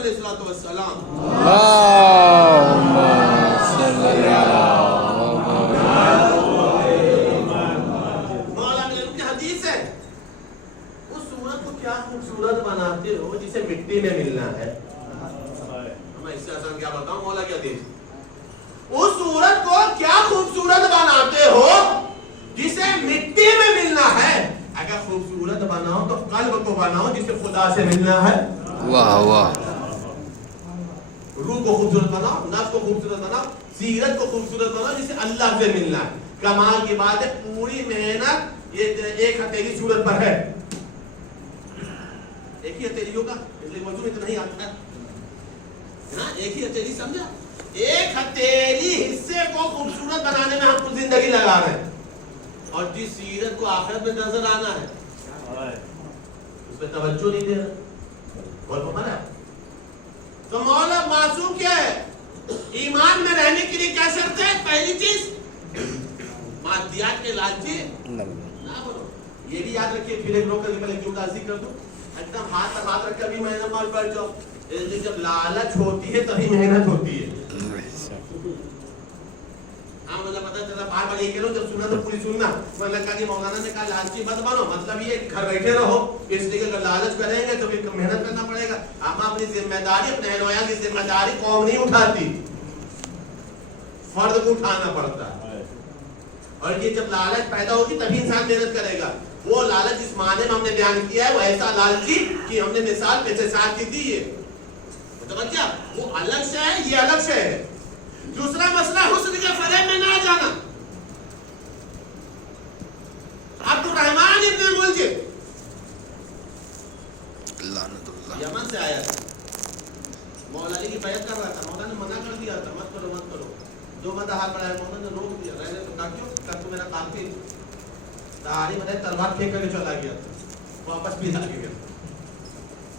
علیہ الصلوۃ والسلام. مولا میرے کی حدیث ہے, اس صورت کو کیا خوبصورت بناتے ہو جسے مٹی میں ملنا ہے. میں اس سے آسان کیا بتاؤں مولا کیا حدیث, اس صورت کو کیا خوبصورت بناتے ہو جسے مٹی میں ملنا ہے. اگر خوبصورت بناؤ تو قلب کو بناؤ جسے خدا سے ملنا ہے. واہ واہ. روح کو خوبصورت بناؤ, نفس کو خوبصورت بناؤ, سیرت کو خوبصورت بناؤ جسے اللہ سے ملنا ہے. کمال کی بات ہے, پوری محنت یہ ایک ہتھیلی صورت پر ہے. ایک ہی ہتھیلی ہوگا اس لیے موضوع اتنا ہی آتا ہے نا, ایک ہی ہتھیلی سمجھا. ایک ہتھیلی حصے کو خوبصورت بنانے میں ہم کچھ زندگی لگا رہے ہیں, اور جس سیرت کو آخرت میں نظر آنا ہے اس پہ توجہ نہیں دے رہا. بول پا. تو مولا معصوم کیا ہے, ایمان میں رہنے کے لیے کیا شرط ہے؟ پہلی چیز مادیات کے لالچی نہ بنو. یہ بھی یاد رکھیے, پھر ایک روک کر کے پہلے کیوں قاضی کر دو, ایک دم ہاتھ رکھ کے ابھی محنت مال بیٹھ جاؤ. جب لالچ ہوتی ہے تبھی محنت ہوتی ہے. ہاں مطلب پتہ چلا بار بار یہ کہہ رہا ہوں, جب سنا تو پوری سننا. میں نے کہا کہ مولانا نے کہا لالچی مت بنو, مطلب یہ گھر بیٹھے رہو, اس لیے اگر لالچ کریں گے تو پھر محنت کرنا پڑے گا. ہم اپنی ذمہ داری, اپنے اہلویاں کی ذمہ داری قوم نہیں اٹھاتی, فرد کو اٹھانا پڑتا ہے. اور یہ جب لالچ پیدا ہوگی تبھی انسان محنت کرے گا. وہ لالچ جس معنی میں ہم نے بیان کیا ہے وہ ایسا لالچی کہ ہم نے مثال پیچھے ساتھ کی دی ہے. متوجہ, وہ الگ سے ہے, یہ الگ سے ہے. دوسرا مسئلہ حسن کے فریب میں نہ جانا. عبد الرحمن ابن ملجم یمن سے آیا تھا, مولا علی کی بیعت کر رہا تھا. مولا نے منع کر دیا تھا, مت کرو مت کرو. دو مرتبہ ہاتھ بڑھایا, مولا نے روک دیا. رہنے تو کہا کیوں, کر تو میرا کام تھی. تاریخ بتائے تلوار پھینک کر کے چلا گیا تھا, واپس بھی آ گیا.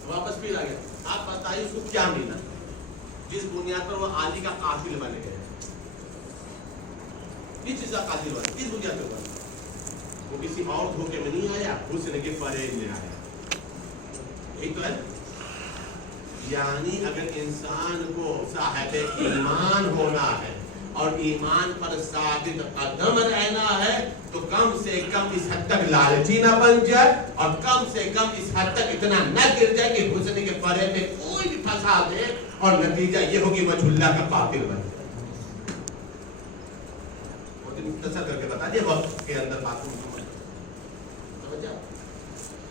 واپس بھی آ گیا. آپ بتائیے اس کو کیا ملا جس بنیاد پر وہ علی کا قاتل بن گئے. کس چیز کا قاتل بنا, کس بنیاد پر بنا؟ وہ کسی اور دھوکے میں نہیں آیا, حسن کے فریب میں آیا. ایک تو ہے, یعنی اگر انسان کو صاحب ایمان ہونا ہے اور ایمان پر ثابت قدم رہنا ہے تو کم سے کم اس حد تک لالچی نہ بن جائے, اور کم سے کم اس حد تک اتنا نہ گر جائے کہ حسن کے فریب میں کوئی بھی پھنسا دے اور نتیجہ یہ ہوگی وجہ اللہ کا قاتل بن جائے. مختصر کر کے بتا دیا وقت کے اندر بات کو. سمجھا,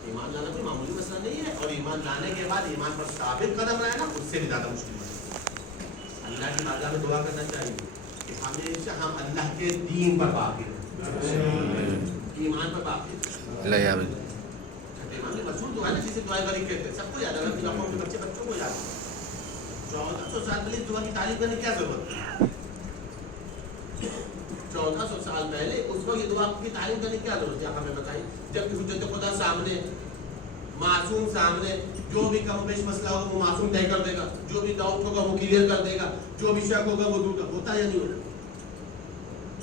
ایمان لانا کوئی معمولی مسئلہ نہیں ہے, اور ایمان لانے کے بعد ایمان پر ثابت قدم رہنا اس سے بھی زیادہ مشکل ہے. اللہ کی بارگاہ میں دعا کرنا چاہیے کہ ہمیشہ ہم اللہ کے دین پر باقی رہیں, ایمان پر باقی رہیں. ایمان کی مشہور دعا ہے نا جسے دعائے غریب کہتے ہیں, سب کو یاد ہے, بچوں کو یاد ہے. 1400 سال پہلے دعا کی تعریف کرنے کی کیا ضرورت ہے؟ 1400 سال پہلے اس کو یہ دعا کی تعریف کرنے کی کیا ضرورت ہے, آپ ہمیں بتائیں. جب حجت خدا سامنے, معصوم سامنے, جو بھی کم بیش مسئلہ ہوگا وہ معصوم طے کر دے گا, جو بھی ڈاؤٹ ہوگا وہ کلیئر کر دے گا, جو بھی شک ہوگا وہ دور کر. ہوتا یا نہیں ہوتا؟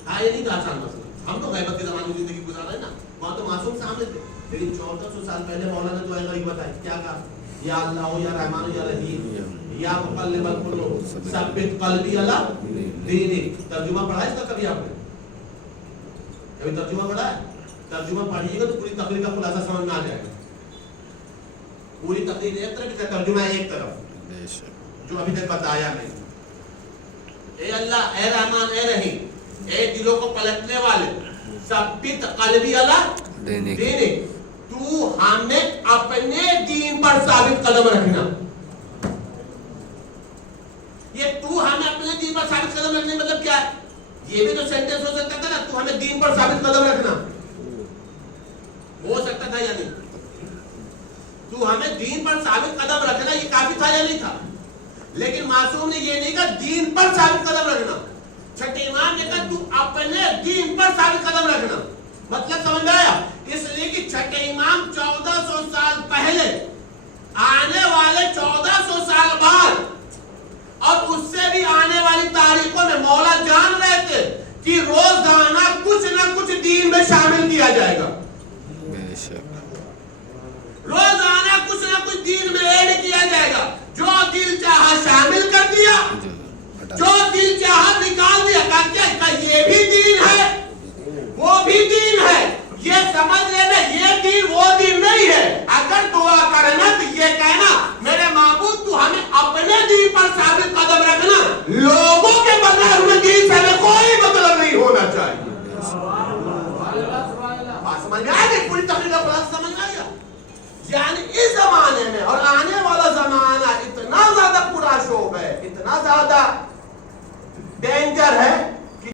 ہاں, یہ نہیں تھا آسان مسئلہ. ہم تو غیبت کے زمانے میں زندگی گزار رہے ہیں نا, وہاں تو معصوم سامنے تھے. لیکن 1400 سال پہلے مولانا دعائے غریب بتائی, کیا کہا؟ یا اللہ یا رحمان یا رحیم یا مقلب القلوب ثبت قلبی علی دینک. ترجمہ پڑھا ہے اس کا کبھی آپ نے؟ کبھی ترجمہ پڑھا ہے؟ ترجمہ پڑھیے گا تو پوری تقریر کا خلاصہ سمجھ میں آ جائے گا. پوری تقریر ایک طرف, ترجمہ ایک طرف, جو ابھی تک بتایا نہیں. اے اللہ, اے رحمان, اے رحیم, اے دلوں کو پلٹنے والے, ثبت قلبی علی دینک, تو ہمیں اپنے دین پر ثابت قدم رکھنا. یہ تو ہمیں اپنے دین پر ثابت قدم رکھنے مطلب کیا ہے؟ یہ بھی تو سینٹنس ہو سکتا تھا نا, تو ہمیں دین پر ثابت قدم رکھنا. ہو سکتا تھا یا نہیں؟ تو ہمیں دین پر ثابت قدم رکھنا, یہ کافی تھا یا نہیں تھا؟ لیکن معصوم نے یہ نہیں کہا دین پر ثابت قدم رکھنا. چھٹے امام نے کہا تو اپنے دین پر ثابت قدم رکھنا. مطلب سمجھ میں آیا؟ اس لیے کہ چھٹے امام 1400 سال پہلے, آنے والے 1400 سال بعد اور اس سے بھی آنے والی تاریخوں میں مولا جان رہے تھے کہ روزانہ کچھ نہ کچھ دین میں شامل کیا جائے گا. روزانہ کچھ نہ کچھ دین میں ایڈ کیا جائے گا. جو دل چاہا شامل کر دیا، جو دل چاہا نکال دیا. کہا یہ بھی دین ہے وہ بھی دین ہے. یہ سمجھ لینا یہ دین وہ دین نہیں ہے. اگر دعا کرنا تو یہ کہنا میرے معبود تو ہمیں اپنے دین پر ثابت قدم رکھنا، لوگوں کے بغیر ہوئے دین سے ہمیں کوئی مطلب نہیں ہونا چاہیے. سمجھ میں آئے پوری تقریر کا خلاصہ سمجھ میں آیا. یعنی اس زمانے میں اور آنے والا زمانہ اتنا زیادہ پورا شوب ہے، اتنا زیادہ ڈینجر ہے